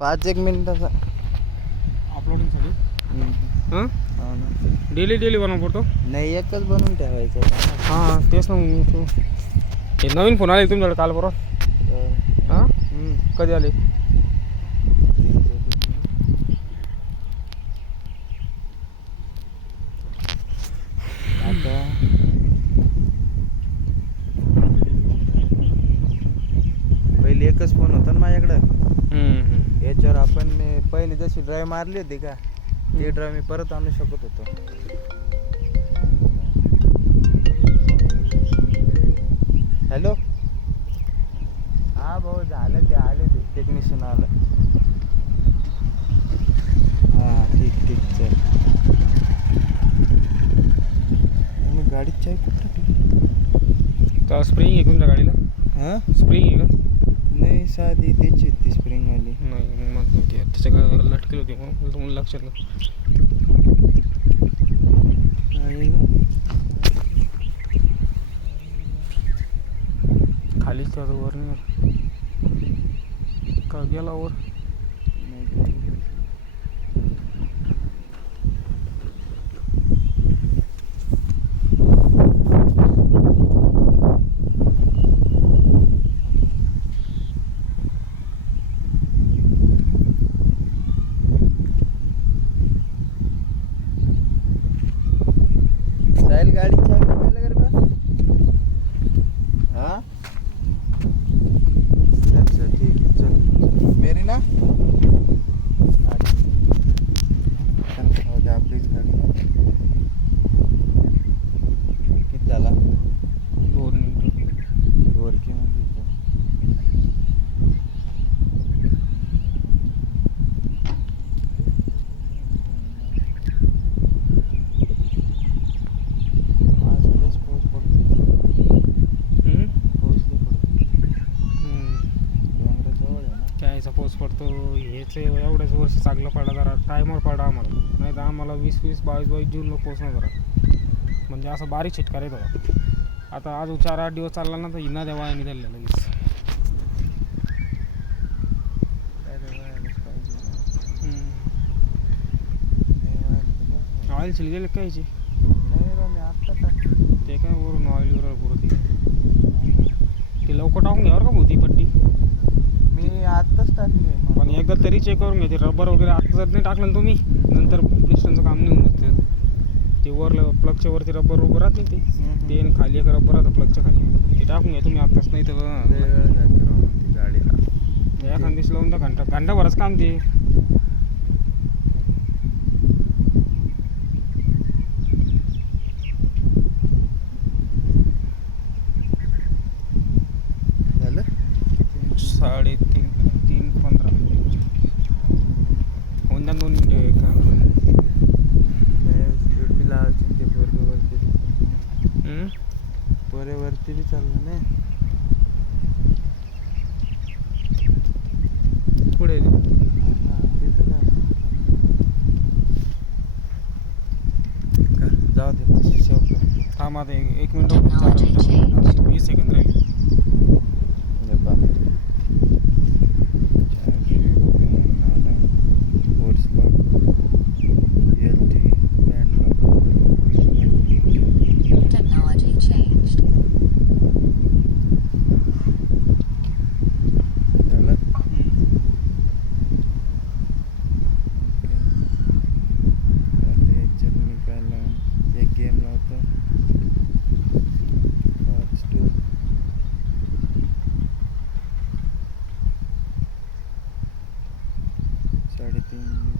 5-1 मिनिटाचा अपलोडिंगसाठी. हां हो ना. डेली बनवून पडतो. नाही एकच बनवून ठेवायचं. हां तेच ना. हे नवीन फोन आले तुमच्याकडे काल बरोबर. हां कधी आले? आता पहिले एकच फोन होता ना माझ्याकडं. याच्यावर आपण पहिले जशी ड्राईव्ह मारली होती का ती ड्राईव्ह मी परत आणू शकत होतो. हॅलो. हा भाऊ झालं ते आले ते टेक्निशियन आलं. हां ठीक चल. गाडीत चाय कुठं टाकली? का स्प्रिंग आहे तुमच्या गाडीला? हां स्प्रिंग आहे का? नाही साधी त्याची ती स्प्रिंगवाली. नाही मग त्याच्या गाडीला लटकेल होती म्हणून तुम्हाला लक्षात नाही. खालीच त्याचं वर नाही का गेला वर? साहिल गाडी चाय करायला कर बा. हां अच्छा ठीक आहे चल. मेरी ना आपलीच गाडी. किती झाला? 2 मिनिटं. वरकीमध्ये त्याचा पाऊस पडतो. हेच एवढ्याच वर्ष चांगलं पडा जरा टायमवर पडा आम्हाला. नाही तर आम्हाला 20-20, 22-22 जूनला पोचणार जरा. म्हणजे असं बारीक छिटकार येत होता. आता अजून 4-8 दिवस चालला ना तर हिना त्या वाया निघाल्या लगेच. ऑइल शिल गेले कायचे? नाही मी आत्ता टाकली. ते काय वरून ऑइल पुरं ते लवकर टाकून घ्यावर का होती पट्टी? मी आत्ताच टाकली. पण एकदा तरी चेक करून घ्या. ते रबर वगैरे आता जर नाही टाकलं ना तुम्ही नंतर पिस्टनचं काम नाही होऊन जातं. ते वर प्लगच्या वरती रबर उभं राहते ते खाली एक रबर राहतं प्लगच्या खाली. ते टाकून घ्या तुम्ही आत्ताच. नाही तर गाडीला एखाद दिवस लावून द्या. घंटाभरच काम ते. झालं 3:15 होऊन द्या 2 मिनिटं का? स्पीड बी लावायची ते पोरेवरती बी चाललं नाही. पुढे तिथं काय जाऊ दे. थांब आता 1 मिनिट 20 सेकंद राहिले. साडेतीन